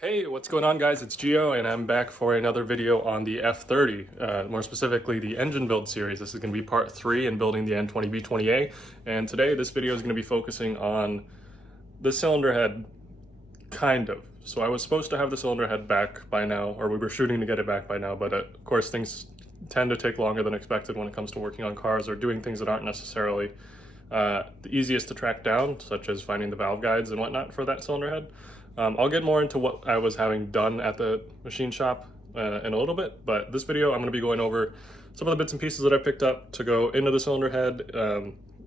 Hey, what's going on guys? It's Gio and I'm back for another video on the F30, more specifically the engine build series. This is going to be part 3 in building the N20 B20A, and today this video is going to be focusing on the cylinder head, kind of. So I was supposed to have the cylinder head back by now, or we were shooting to get it back by now, but of course things tend to take longer than expected when it comes to working on cars or doing things that aren't necessarily the easiest to track down, such as finding the valve guides and whatnot for that cylinder head. I'll get more into what I was having done at the machine shop in a little bit, but this video I'm going to be going over some of the bits and pieces that I picked up to go into the cylinder head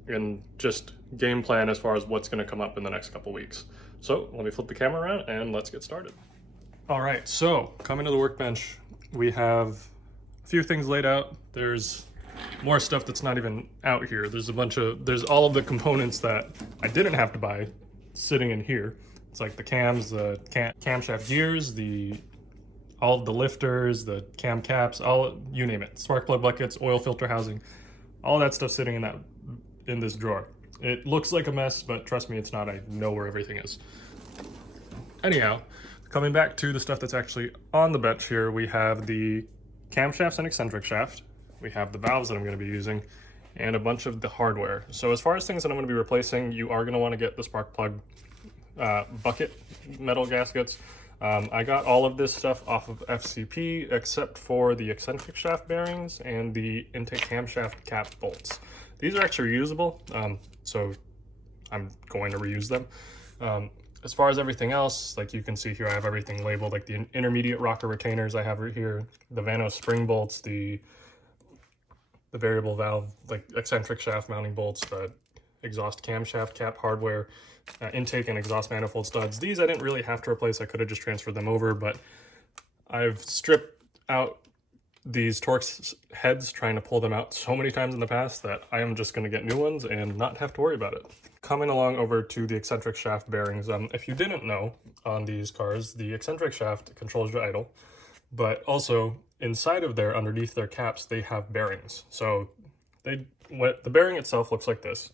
and just game plan as far as what's going to come up in the next couple weeks. So let me flip the camera around and let's get started. All right, so coming to the workbench, we have a few things laid out. There's more stuff that's not even out here. There's all of the components that I didn't have to buy sitting in here. It's like the cams, the camshaft gears, all of the lifters, the cam caps, you name it. Spark plug buckets, oil filter housing, all that stuff sitting in this drawer. It looks like a mess, but trust me, it's not. I know where everything is. Anyhow, coming back to the stuff that's actually on the bench here, we have the camshafts and eccentric shaft. We have the valves that I'm going to be using, and a bunch of the hardware. So as far as things that I'm going to be replacing, you are going to want to get the spark plug bucket metal gaskets. I got all of this stuff off of FCP except for the eccentric shaft bearings and the intake camshaft cap bolts. These are actually reusable, so I'm going to reuse them. As far as everything else, like you can see here, I have everything labeled, like the intermediate rocker retainers I have right here, the Vanos spring bolts, the variable valve, like eccentric shaft mounting bolts, the exhaust camshaft cap hardware, intake and exhaust manifold studs. These I didn't really have to replace. I could have just transferred them over, but I've stripped out these Torx heads trying to pull them out so many times in the past that I am just going to get new ones and not have to worry about it. Coming along over to the eccentric shaft bearings. If you didn't know, on these cars, the eccentric shaft controls your idle, but also inside of there, underneath their caps, they have bearings. So the bearing itself looks like this.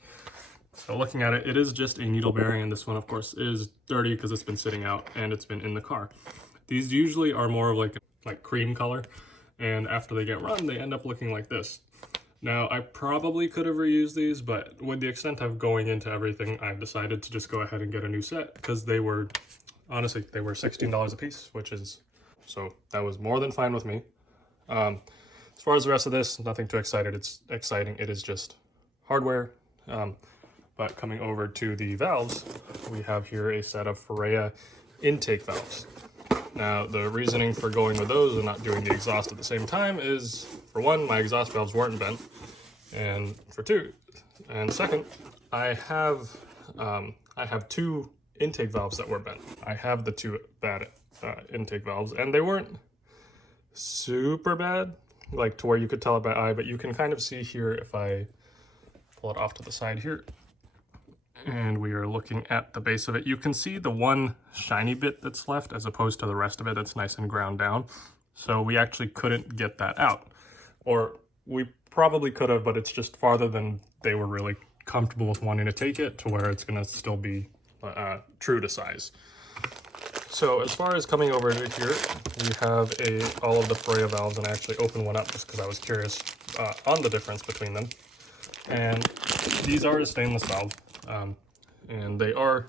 So looking at it, it is just a needle bearing, and this one, of course, is dirty because it's been sitting out and it's been in the car. These usually are more of like cream color, and after they get run, they end up looking like this. Now, I probably could have reused these, but with the extent of going into everything, I decided to just go ahead and get a new set because they were, honestly, they were $16 a piece, so that was more than fine with me. As far as the rest of this, nothing too exciting. It is just hardware. But coming over to the valves, we have here a set of Ferrea intake valves. Now, the reasoning for going with those and not doing the exhaust at the same time is, for one, my exhaust valves weren't bent, and second, I have two intake valves that were bent. I have the two bad intake valves, and they weren't super bad, like to where you could tell it by eye, but you can kind of see here if I pull it off to the side here, and we are looking at the base of it. You can see the one shiny bit that's left as opposed to the rest of it that's nice and ground down. So we actually couldn't get that out. Or we probably could have, but it's just farther than they were really comfortable with wanting to take it to where it's going to still be true to size. So as far as coming over to here, we have all of the Ferrea valves, and I actually opened one up just because I was curious on the difference between them. And these are a stainless valve. And they are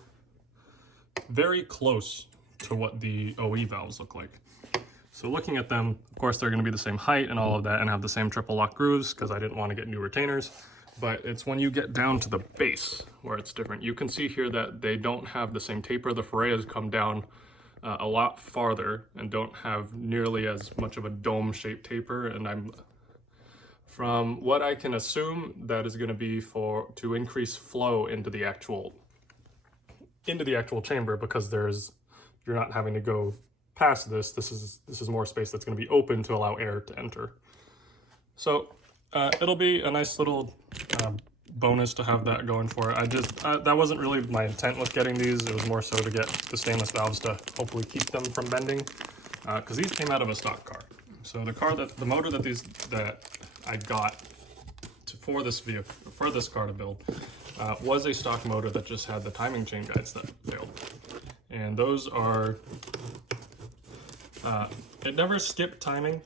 very close to what the OE valves look like. So looking at them, of course, they're going to be the same height and all of that and have the same triple lock grooves because I didn't want to get new retainers. But it's when you get down to the base where it's different. You can see here that they don't have the same taper. The Ferreas come down a lot farther and don't have nearly as much of a dome-shaped taper. And from what I can assume, that is going to be to increase flow into the actual chamber, because you're not having to go past this. This is more space that's going to be open to allow air to enter. So it'll be a nice little bonus to have that going for it. That wasn't really my intent with getting these. It was more so to get the stainless valves to hopefully keep them from bending, because these came out of a stock car. So the motor that I got for this car to build was a stock motor that just had the timing chain guides that failed. And those are It never skipped timing,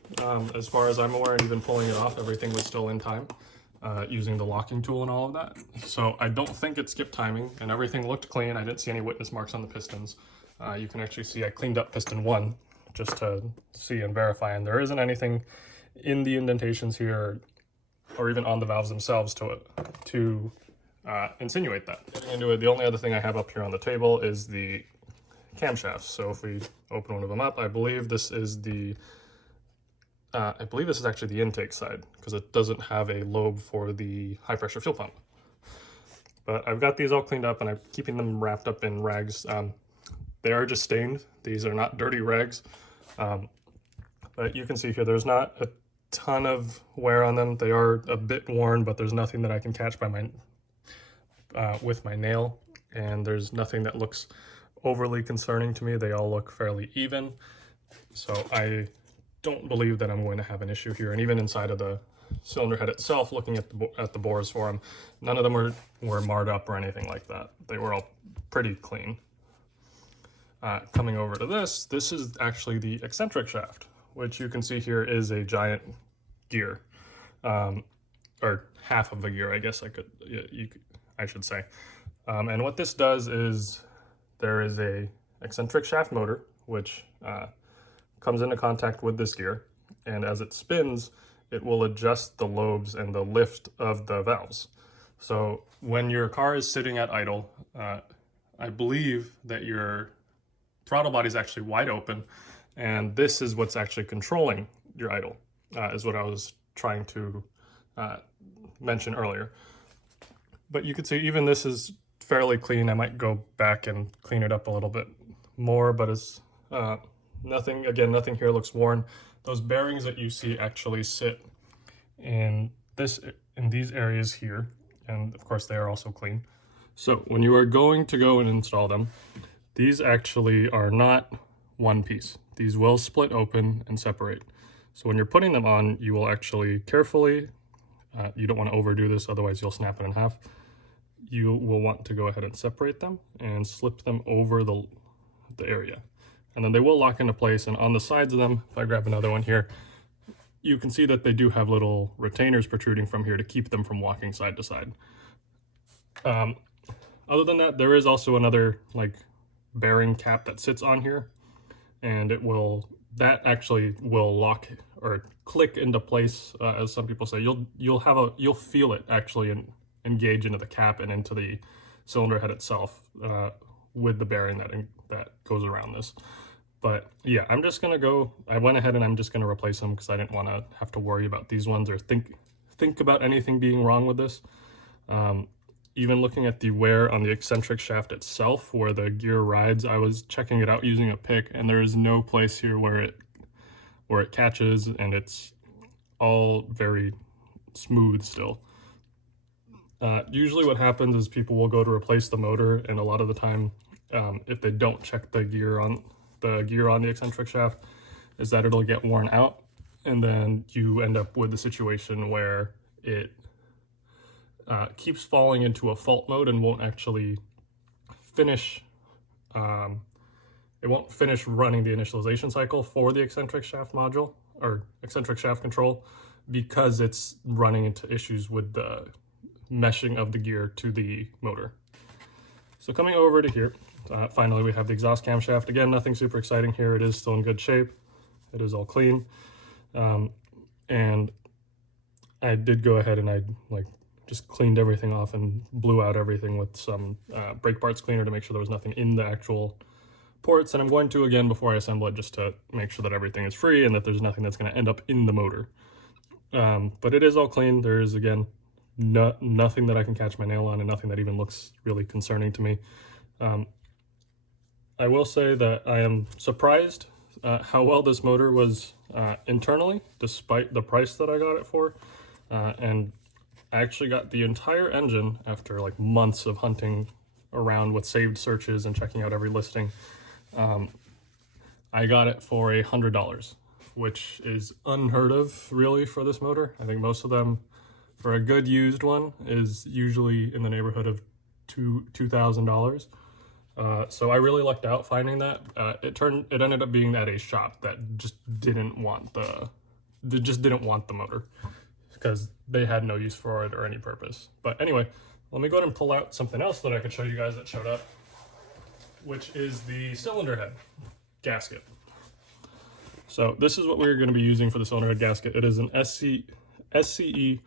as far as I'm aware, and even pulling it off, everything was still in time, using the locking tool and all of that. So I don't think it skipped timing, and everything looked clean. I didn't see any witness marks on the pistons. You can actually see I cleaned up piston 1 just to see and verify, and there isn't anything in the indentations here or even on the valves themselves to insinuate that. Getting into it, the only other thing I have up here on the table is the camshafts. So if we open one of them up, I believe this is actually the intake side, because it doesn't have a lobe for the high pressure fuel pump. But I've got these all cleaned up and I'm keeping them wrapped up in rags. They are just stained. These are not dirty rags. But you can see here, there's not a ton of wear on them. They are a bit worn, but there's nothing that I can catch by with my nail. And there's nothing that looks overly concerning to me. They all look fairly even. So I don't believe that I'm going to have an issue here. And even inside of the cylinder head itself, looking at the bores for them, none of them were marred up or anything like that. They were all pretty clean. Coming over to this is actually the eccentric shaft, which you can see here is a giant gear, or half of a gear, I guess I should say. And what this does is there is a eccentric shaft motor, which comes into contact with this gear, and as it spins, it will adjust the lobes and the lift of the valves. So when your car is sitting at idle, I believe that your throttle body is actually wide open, and this is what's actually controlling your idle, is what I was trying to mention earlier. But you can see even this is fairly clean. I might go back and clean it up a little bit more, but it's nothing here looks worn. Those bearings that you see actually sit in these areas here, and of course they are also clean. So when you are going to go and install them, these actually are not one piece. These will split open and separate. So when you're putting them on, you will actually carefully, you don't want to overdo this, otherwise you'll snap it in half. You will want to go ahead and separate them and slip them over the area. And then they will lock into place, and on the sides of them, if I grab another one here, you can see that they do have little retainers protruding from here to keep them from walking side to side. Other than that, there is also another bearing cap that sits on here, and that actually will lock or click into place, as some people say. You'll feel it actually engage into the cap and into the cylinder head itself, with the bearing that goes around this. But yeah, I went ahead and I'm just gonna replace them because I didn't want to have to worry about these ones or think about anything being wrong with this. Even looking at the wear on the eccentric shaft itself, where the gear rides, I was checking it out using a pick, and there is no place here where it catches, and it's all very smooth still. Usually what happens is people will go to replace the motor, and a lot of the time, if they don't check the gear on the eccentric shaft, is that it'll get worn out, and then you end up with the situation where it keeps falling into a fault mode and won't actually finish. It won't finish running the initialization cycle for the eccentric shaft module or eccentric shaft control, because it's running into issues with the meshing of the gear to the motor. So coming over to here, finally we have the exhaust camshaft. Again, nothing super exciting here. It is still in good shape. It is all clean. And I did go ahead and I just cleaned everything off and blew out everything with some brake parts cleaner to make sure there was nothing in the actual ports. And I'm going to again before I assemble it, just to make sure that everything is free and that there's nothing that's going to end up in the motor. But it is all clean. There is, again, nothing that I can catch my nail on, and nothing that even looks really concerning to me. I will say that I am surprised how well this motor was internally, despite the price that I got it for. And I actually got the entire engine after months of hunting around with saved searches and checking out every listing. I got it for $100, which is unheard of really for this motor. I think most of them, for a good used one, is usually in the neighborhood of $2,000. So I really lucked out finding that. It ended up being at a shop that just didn't want the motor because they had no use for it or any purpose. But anyway, let me go ahead and pull out something else that I could show you guys that showed up, which is the cylinder head gasket. So this is what we're going to be using for the cylinder head gasket. It is an SCE,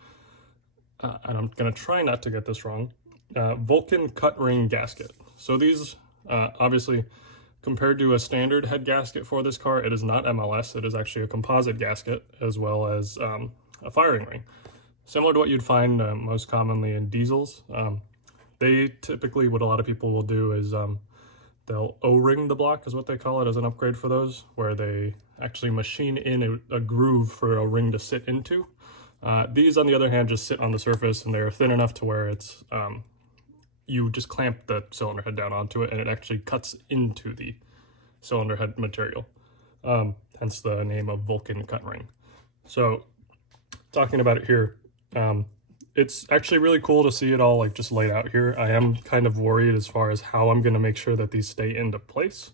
and I'm going to try not to get this wrong, Vulcan cut ring gasket. So these, obviously, compared to a standard head gasket for this car, it is not MLS. It is actually a composite gasket as well as a firing ring. Similar to what you'd find most commonly in diesels. They typically, what a lot of people will do is they'll O-ring the block, is what they call it, as an upgrade for those, where they actually machine in a groove for a ring to sit into. These, on the other hand, just sit on the surface, and they're thin enough to where it's you just clamp the cylinder head down onto it, and it actually cuts into the cylinder head material. Hence the name of Vulcan cut ring. So, talking about it here, it's actually really cool to see it all like just laid out here. I am kind of worried as far as how I'm going to make sure that these stay into place.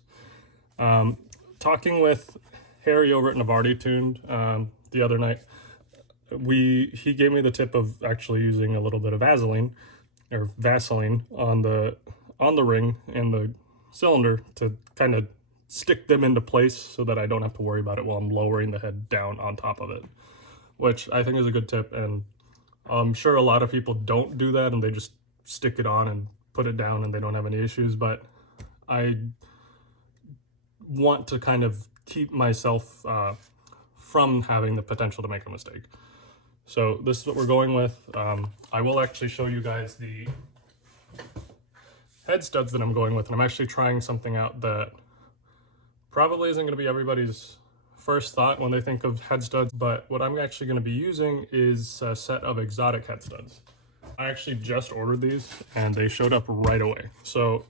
Talking with Harry over at Navardi Tuned the other night, he gave me the tip of actually using a little bit of Vaseline on the ring and the cylinder to kind of stick them into place so that I don't have to worry about it while I'm lowering the head down on top of it, which I think is a good tip. And I'm sure a lot of people don't do that and they just stick it on and put it down and they don't have any issues, but I want to kind of keep myself from having the potential to make a mistake. So this is what we're going with. I will actually show you guys the head studs that I'm going with, and I'm actually trying something out that probably isn't going to be everybody's first thought when they think of head studs, but what I'm actually going to be using is a set of exotic head studs. I actually just ordered these and they showed up right away. So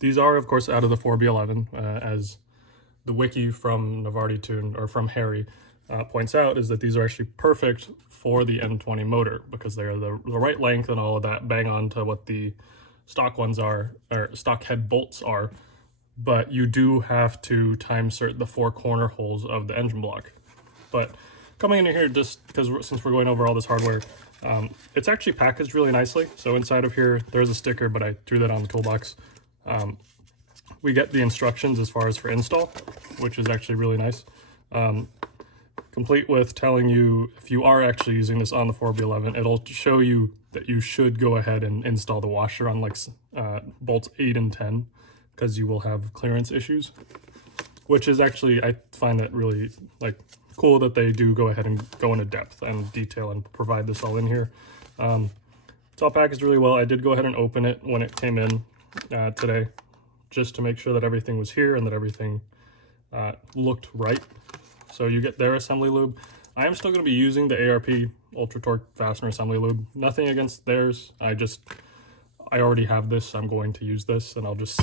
these are, of course, out of the 4B11, as the wiki from Navardi Tuned, or from Harry, points out, is that these are actually perfect for the N20 motor because they're the right length and all of that, bang on to what the stock ones are, or stock head bolts are, but you do have to time cert the 4 corner holes of the engine block. But coming into here, just because since we're going over all this hardware, it's actually packaged really nicely. So inside of here, there's a sticker, but I threw that on the toolbox. We get the instructions as far as for install, which is actually really nice. Complete with telling you if you are actually using this on the 4B11, it'll show you that you should go ahead and install the washer on like bolts 8 and 10, because you will have clearance issues, which is actually, I find that really like cool that they do go ahead and go into depth and detail and provide this all in here. It's all packaged really well. I did go ahead and open it when it came in today, just to make sure that everything was here and that everything looked right. So you get their assembly lube. I am still going to be using the ARP Ultra Torque Fastener Assembly Lube. Nothing against theirs. I already have this. I'm going to use this, and I'll just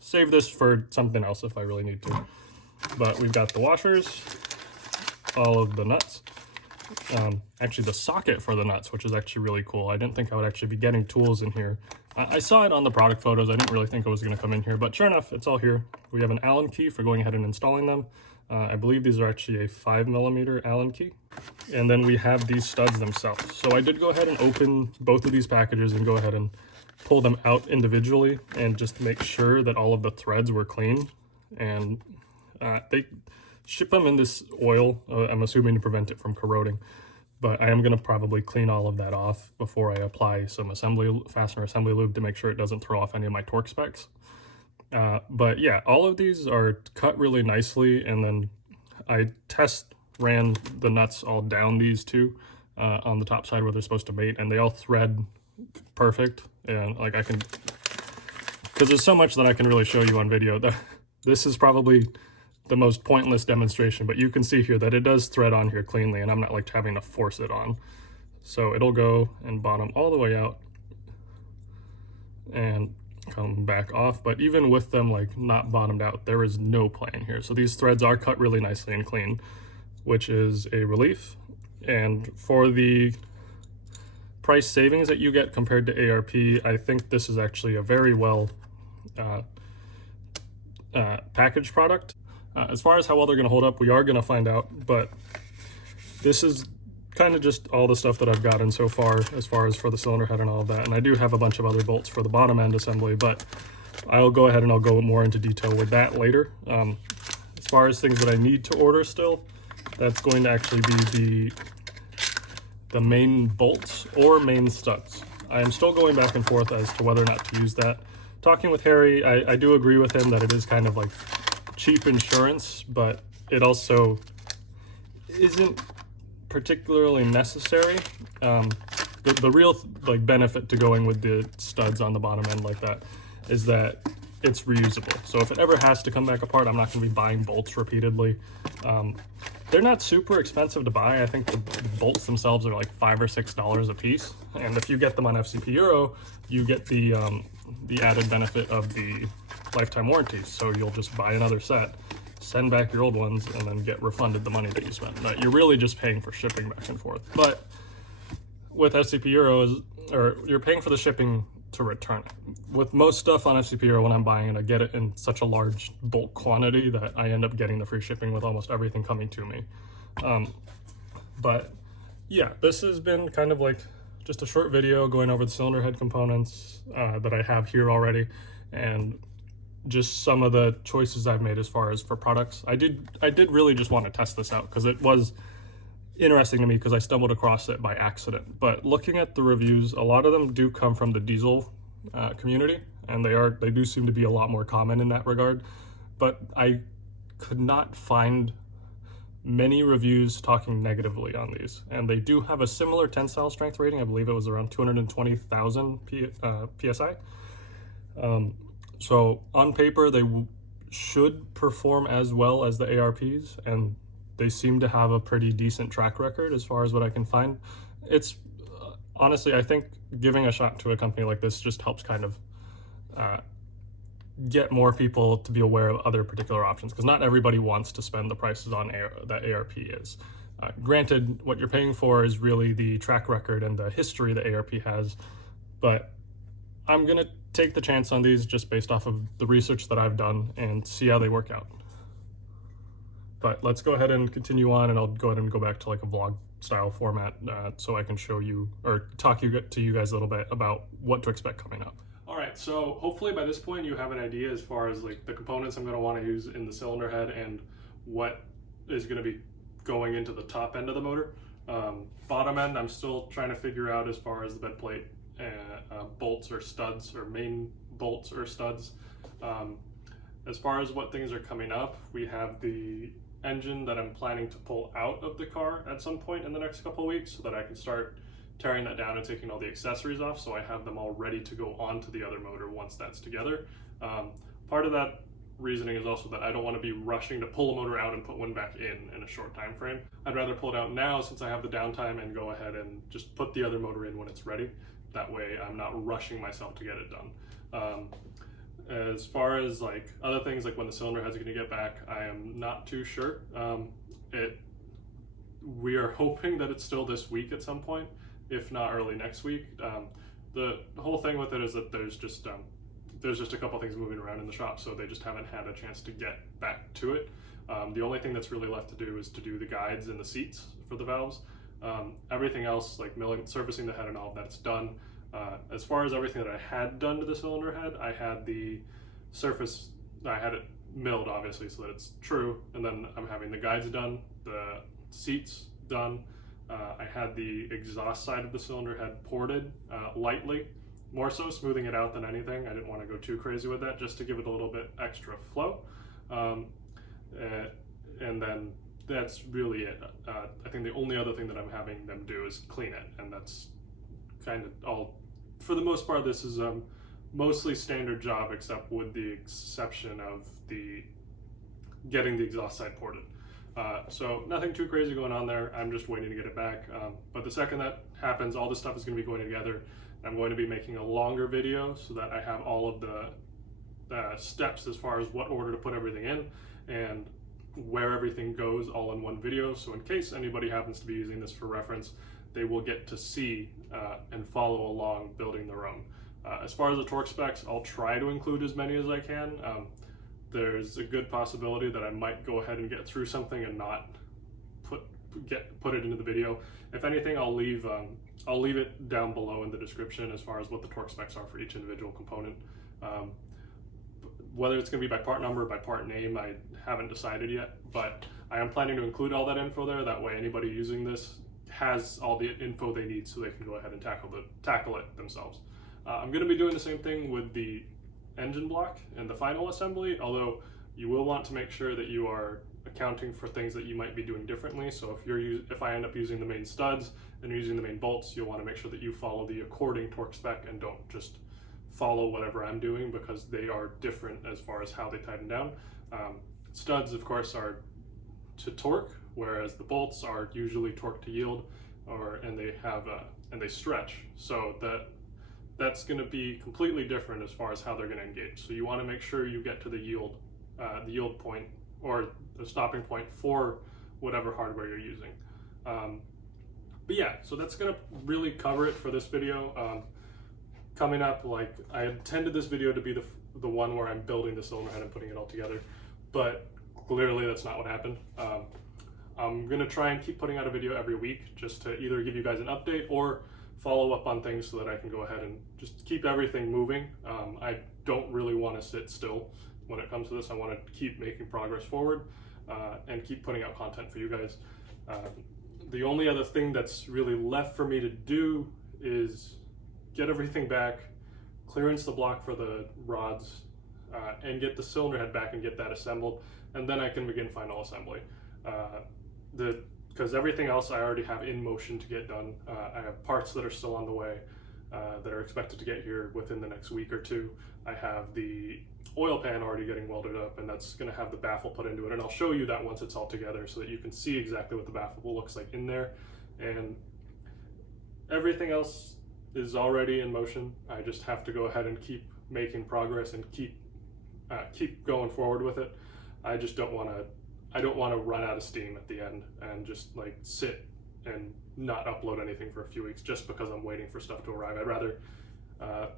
save this for something else if I really need to. But we've got the washers, all of the nuts. Actually, the socket for the nuts, which is actually really cool. I didn't think I would actually be getting tools in here. I saw it on the product photos. I didn't really think it was going to come in here, but sure enough, it's all here. We have an Allen key for going ahead and installing them. I believe these are actually a 5mm Allen key. And then we have these studs themselves. So I did go ahead and open both of these packages and go ahead and pull them out individually and just make sure that all of the threads were clean. And they ship them in this oil, I'm assuming to prevent it from corroding. But I am going to probably clean all of that off before I apply some fastener assembly lube to make sure it doesn't throw off any of my torque specs. But yeah, all of these are cut really nicely, and then I ran the nuts all down these two on the top side where they're supposed to mate, and they all thread perfect. And like I can, because there's so much that I can really show you on video. This is probably the most pointless demonstration, but you can see here that it does thread on here cleanly, and I'm not like having to force it on. So it'll go and bottom all the way out and come back off. But even with them like not bottomed out, there is no play in here. So these threads are cut really nicely and clean, which is a relief. And for the price savings that you get compared to ARP, I think this is actually a very well packaged product. As far as how well they're going to hold up, we are going to find out, but this is kind of just all the stuff that I've gotten so far as for the cylinder head and all of that. And I do have a bunch of other bolts for the bottom end assembly, but I'll go ahead and I'll go more into detail with that later. As far as things that I need to order still, that's going to actually be the main bolts or main studs. I am still going back and forth as to whether or not to use that. Talking with Harry, I do agree with him that it is kind of like cheap insurance, but it also isn't particularly necessary. The real like benefit to going with the studs on the bottom end like that is that it's reusable. So if it ever has to come back apart, I'm not going to be buying bolts repeatedly. They're not super expensive to buy. I think the bolts themselves are like $5 or $6 a piece. And if you get them on FCP Euro, you get the added benefit of the lifetime warranty. So you'll just buy another set, send back your old ones, and then get refunded the money that you spent. But you're really just paying for shipping back and forth. But with FCP Euro, you're paying for the shipping to return it. With most stuff on FCP Euro, when I'm buying it, I get it in such a large bulk quantity that I end up getting the free shipping with almost everything coming to me. But yeah, this has been kind of like just a short video going over the cylinder head components that I have here already, and just some of the choices I've made as far as for products. I did really just want to test this out because it was interesting to me because I stumbled across it by accident. But looking at the reviews, a lot of them do come from the diesel community, and they do seem to be a lot more common in that regard. But I could not find many reviews talking negatively on these, and they do have a similar tensile strength rating. I believe it was around 220,000 psi. So on paper, they should perform as well as the ARPs, and they seem to have a pretty decent track record as far as what I can find. It's honestly, I think giving a shot to a company like this just helps kind of get more people to be aware of other particular options, because not everybody wants to spend the prices on that ARP is. Granted, what you're paying for is really the track record and the history that ARP has, but I'm gonna take the chance on these just based off of the research that I've done and see how they work out. But let's go ahead and continue on, and I'll go ahead and go back to like a vlog style format so I can show you or talk to you guys a little bit about what to expect coming up. All right, so hopefully by this point you have an idea as far as like the components I'm going to want to use in the cylinder head and what is going to be going into the top end of the motor. Bottom end, I'm still trying to figure out as far as the bed plate bolts or studs, or main bolts or studs. As far as what things are coming up, we have the engine that I'm planning to pull out of the car at some point in the next couple of weeks so that I can start tearing that down and taking all the accessories off, so I have them all ready to go onto the other motor once that's together. Part of that reasoning is also that I don't want to be rushing to pull a motor out and put one back in a short time frame. I'd rather pull it out now since I have the downtime and go ahead and just put the other motor in when it's ready. That way I'm not rushing myself to get it done. As far as like other things, like when the cylinder head's going to get back, I am not too sure. We are hoping that it's still this week at some point, if not early next week. The whole thing with it is that there's just a couple things moving around in the shop, so they just haven't had a chance to get back to it. The only thing that's really left to do is to do the guides and the seats for the valves. Everything else, like milling, surfacing the head and all of that's done. As far as everything that I had done to the cylinder head, I had the surface, I had it milled obviously so that it's true, and then I'm having the guides done, the seats done. I had the exhaust side of the cylinder head ported lightly, more so smoothing it out than anything. I didn't want to go too crazy with that, just to give it a little bit extra flow. And then that's really it. I think the only other thing that I'm having them do is clean it, and that's kind of all. For the most part, this is mostly standard job, except with the exception of the getting the exhaust side ported. So nothing too crazy going on there. I'm just waiting to get it back. But the second that happens, all this stuff is going to be going together. I'm going to be making a longer video so that I have all of the steps as far as what order to put everything in and where everything goes all in one video. So in case anybody happens to be using this for reference, they will get to see and follow along building their own. As far as the torque specs, I'll try to include as many as I can. There's a good possibility that I might go ahead and get through something and not put it into the video. If anything, I'll leave it down below in the description as far as what the torque specs are for each individual component. Whether it's going to be by part number or by part name, I haven't decided yet, but I am planning to include all that info there. That way anybody using this has all the info they need so they can go ahead and tackle it themselves. I'm going to be doing the same thing with the engine block and the final assembly, although you will want to make sure that you are accounting for things that you might be doing differently. So if I end up using the main studs and you're using the main bolts, you'll want to make sure that you follow the according torque spec and don't just follow whatever I'm doing, because they are different as far as how they tighten down. Studs, of course, are to torque, whereas the bolts are usually torque to yield, and they stretch. So that's going to be completely different as far as how they're going to engage. So you want to make sure you get to the yield point or the stopping point for whatever hardware you're using. But yeah, so that's going to really cover it for this video. Coming up, like, I intended this video to be the one where I'm building the cylinder head and putting it all together, but clearly that's not what happened. I'm gonna try and keep putting out a video every week just to either give you guys an update or follow up on things so that I can go ahead and just keep everything moving. I don't really want to sit still when it comes to this. I want to keep making progress forward and keep putting out content for you guys. The only other thing that's really left for me to do is get everything back, clearance the block for the rods, and get the cylinder head back and get that assembled, and then I can begin final assembly. Because everything else I already have in motion to get done. I have parts that are still on the way that are expected to get here within the next week or two. I have the oil pan already getting welded up, and that's going to have the baffle put into it, and I'll show you that once it's all together so that you can see exactly what the baffle looks like in there. And everything else is already in motion. I just have to go ahead and keep making progress and keep going forward with it. I just don't want to run out of steam at the end and just like sit and not upload anything for a few weeks just because I'm waiting for stuff to arrive. I'd rather,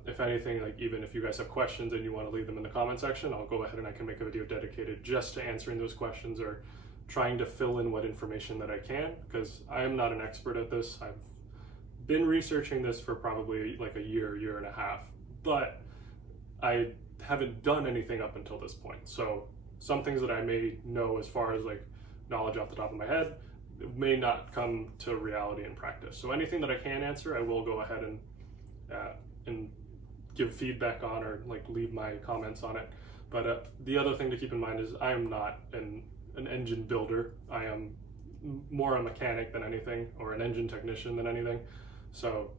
if anything, like, even if you guys have questions and you want to leave them in the comment section, I'll go ahead and I can make a video dedicated just to answering those questions or trying to fill in what information that I can, because I am not an expert at this. I've been researching this for probably like a year and a half, but I haven't done anything up until this point. So some things that I may know as far as like knowledge off the top of my head may not come to reality in practice. So anything that I can answer, I will go ahead and give feedback on, or like leave my comments on it. But the other thing to keep in mind is I am not an engine builder. I am more a mechanic than anything, or an engine technician than anything. So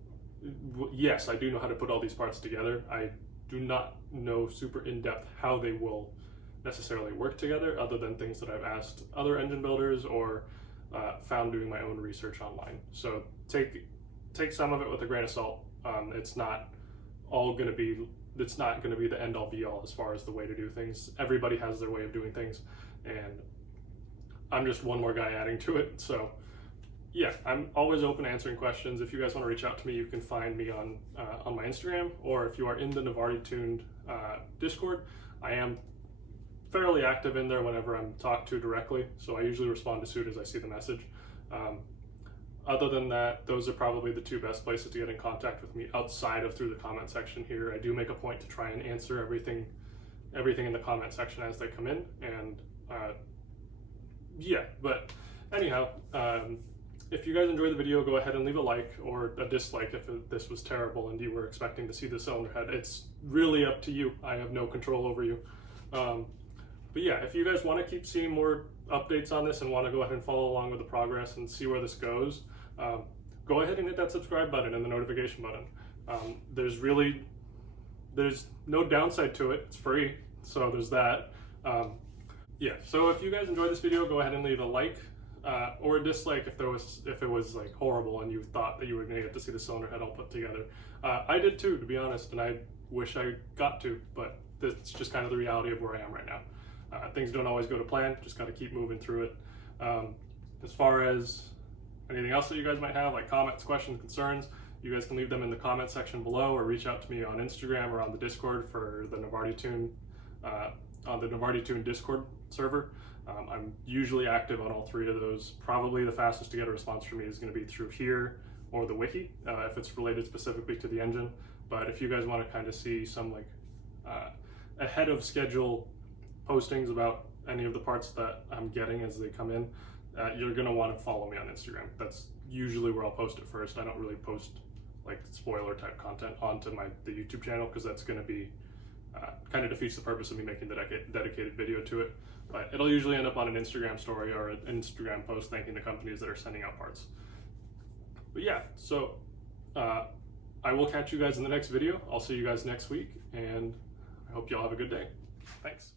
yes, I do know how to put all these parts together. I do not know super in-depth how they will necessarily work together, other than things that I've asked other engine builders or found doing my own research online. So take some of it with a grain of salt. It's not going to be the end all be all as far as the way to do things. Everybody has their way of doing things, and I'm just one more guy adding to it. So yeah, I'm always open to answering questions. If you guys want to reach out to me, you can find me on my Instagram, or if you are in the Navardi Tuned Discord, I am fairly active in there whenever I'm talked to directly, so I usually respond as soon as I see the message. Other than that, those are probably the two best places to get in contact with me outside of through the comment section here. I do make a point to try and answer everything in the comment section as they come in, and yeah, but anyhow, if you guys enjoyed the video, go ahead and leave a like or a dislike if this was terrible and you were expecting to see the cylinder head. It's really up to you. I have no control over you. But yeah, if you guys want to keep seeing more updates on this and want to go ahead and follow along with the progress and see where this goes, go ahead and hit that subscribe button and the notification button. There's no downside to it. It's free, so there's that. Yeah, so if you guys enjoyed this video, go ahead and leave a like or a dislike if it was like horrible and you thought that you were going to get to see the cylinder head all put together. I did too, to be honest, and I wish I got to, but it's just kind of the reality of where I am right now. Things don't always go to plan, just got to keep moving through it. As far as anything else that you guys might have, like comments, questions, concerns, you guys can leave them in the comment section below or reach out to me on Instagram or on the Discord for the Novarti Tune, on the Novarti Tune Discord server. I'm usually active on all three of those. Probably the fastest to get a response from me is going to be through here or the wiki, if it's related specifically to the engine. But if you guys want to kind of see some like ahead of schedule postings about any of the parts that I'm getting as they come in, you're going to want to follow me on Instagram. That's usually where I'll post it first. I don't really post like spoiler type content onto the YouTube channel, because that's going to be kind of defeats the purpose of me making the dedicated video to it. But it'll usually end up on an Instagram story or an Instagram post thanking the companies that are sending out parts. But yeah, so I will catch you guys in the next video. I'll see you guys next week, and I hope you all have a good day. Thanks.